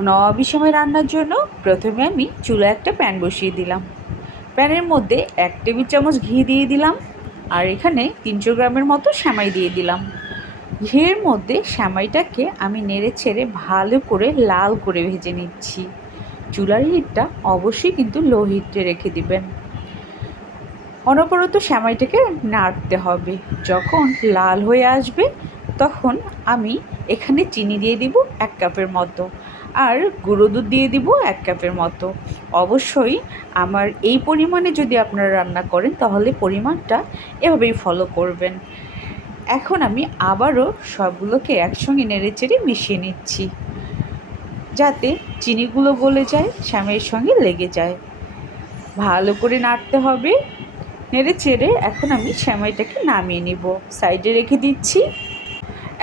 নবাবি সময় রান্নার জন্য প্রথমে আমি চুলা একটা প্যান বসিয়ে দিলাম। প্যানের মধ্যে এক টেবিল চামচ ঘি দিয়ে দিলাম আর এখানে তিনশো গ্রামের মতো শ্যামাই দিয়ে দিলাম। ঘিয়ের মধ্যে শ্যামাইটাকে আমি নেড়ে ছেড়ে ভালো করে লাল করে ভেজে নিচ্ছি। চুলার হিটটা অবশ্যই কিন্তু লো হিটে রেখে দিবেন। অনবরত শ্যামাইটাকে নাড়তে হবে। যখন লাল হয়ে আসবে তখন আমি এখানে চিনি দিয়ে দিব এক কাপের মতো। আর গুঁড়ো দুধ দিয়ে দিব এক কাপের মতো। অবশ্যই আমার এই পরিমাণে যদি আপনারা রান্না করেন, তাহলে পরিমাণটা এভাবেই ফলো করবেন। এখন আমি আবারও সবগুলোকে একসঙ্গে নেড়ে চেড়ে মিশিয়ে নিচ্ছি, যাতে চিনিগুলো গলে যায় শ্যামের সঙ্গে লেগে যায়। ভালো করে নাড়তে হবে। নেড়ে চেড়ে এখন আমি শ্যামাইটাকে নামিয়ে নিব। সাইডে রেখে দিচ্ছি।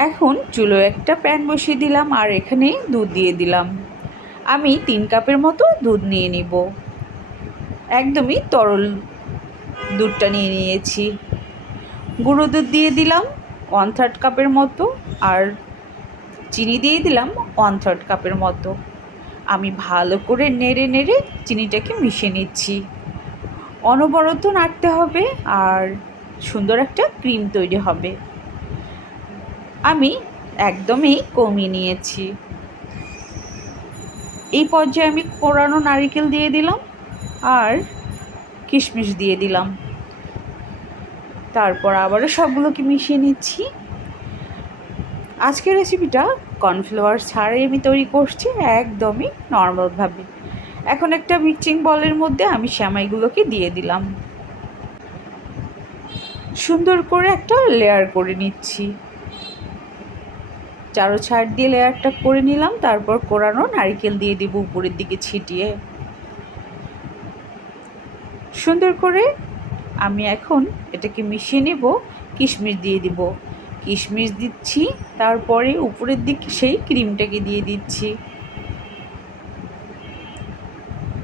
এখন চুলো একটা প্যান বসিয়ে দিলাম আর এখানে দুধ দিয়ে দিলাম। আমি তিন কাপের মতো দুধ নিয়ে নিব। একদমই তরল দুধটা নিয়ে নিয়েছি। গুঁড়ো দুধ দিয়ে দিলাম ওয়ান থার্ড কাপের মতো আর চিনি দিয়ে দিলাম ওয়ান থার্ড কাপের মতো। আমি ভালো করে নেড়ে নেড়ে চিনিটাকে মিশিয়ে নিচ্ছি। অনবরত নাড়তে হবে আর সুন্দর একটা ক্রিম তৈরি হবে। আমি একদমই কমিয়ে নিয়েছি। এই পর্যায়ে আমি কোরানো নারিকেল দিয়ে দিলাম আর কিশমিশ দিয়ে দিলাম। তারপর আবারও সবগুলোকে মিশিয়ে নিচ্ছি। আজকের রেসিপিটা কর্নফ্লাওয়ার ছাড়াই আমি তৈরি করছি একদমই নর্মালভাবে। এখন একটা মিক্সিং বলের মধ্যে আমি শ্যামাইগুলোকে দিয়ে দিলাম। সুন্দর করে একটা লেয়ার করে নিচ্ছি। চারো ছাড় দিয়ে লেয়ারটা করে নিলাম, তারপর কোরানো নারিকেল দিয়ে দিব উপরের দিকে ছিটিয়ে। সুন্দর করে আমি এখন এটাকে মিশিয়ে নেব, কিশমিশ দিয়ে দিব। কিশমিশ দিচ্ছি, তারপরে উপরের দিকে সেই ক্রিমটাকে দিয়ে দিচ্ছি।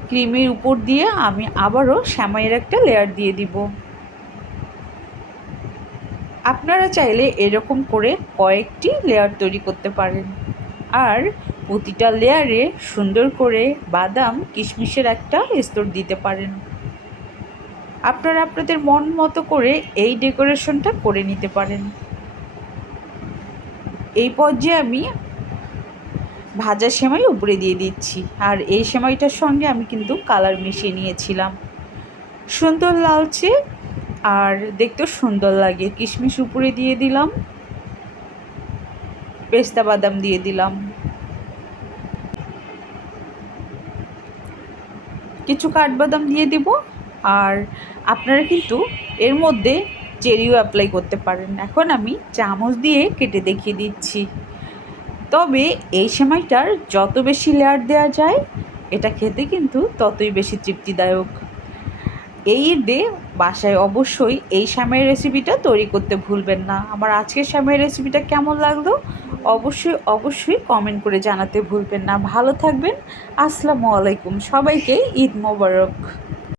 ক্রিমের উপর দিয়ে আমি আবারও শ্যামাইয়ের একটা লেয়ার দিয়ে দিব। আপনারা চাইলে এরকম করে কয়েকটি লেয়ার তৈরি করতে পারেন। আর প্রতিটা লেয়ারে সুন্দর করে বাদাম, কিশমিশের একটা স্তর দিতে পারেন। আপনারা আপনাদের মন মতো করে এই ডেকোরেশনটা করে নিতে পারেন। এই পর্যায়ে আমি ভাজা সেমাই উপরে দিয়ে দিচ্ছি। আর এই সেমাইটার সঙ্গে আমি কিন্তু কালার মিশিয়ে নিয়েছিলাম। সুন্দর লালচে আর দেখতেও সুন্দর লাগে। কিশমিশ উপরে দিয়ে দিলাম। পেস্তা বাদাম দিয়ে দিলাম। কিছু কাঠবাদাম দিয়ে দিব। আর আপনারা কিন্তু এর মধ্যে চেরিও অ্যাপ্লাই করতে পারেন। এখন আমি চামচ দিয়ে কেটে দেখিয়ে দিচ্ছি। তবে এই সময়টার যত বেশি লেয়ার দেওয়া যায়, এটা খেতে কিন্তু ততই বেশি তৃপ্তিদায়ক। এই ঈদে বাসায় অবশ্যই এই স্যামের রেসিপিটা তৈরি করতে ভুলবেন না। আমার আজকের স্যামের রেসিপিটা কেমন লাগল? অবশ্যই অবশ্যই কমেন্ট করে জানাতে ভুলবেন না। ভালো থাকবেন। আসসালামু আলাইকুম। সবাইকে ঈদ মোবারক।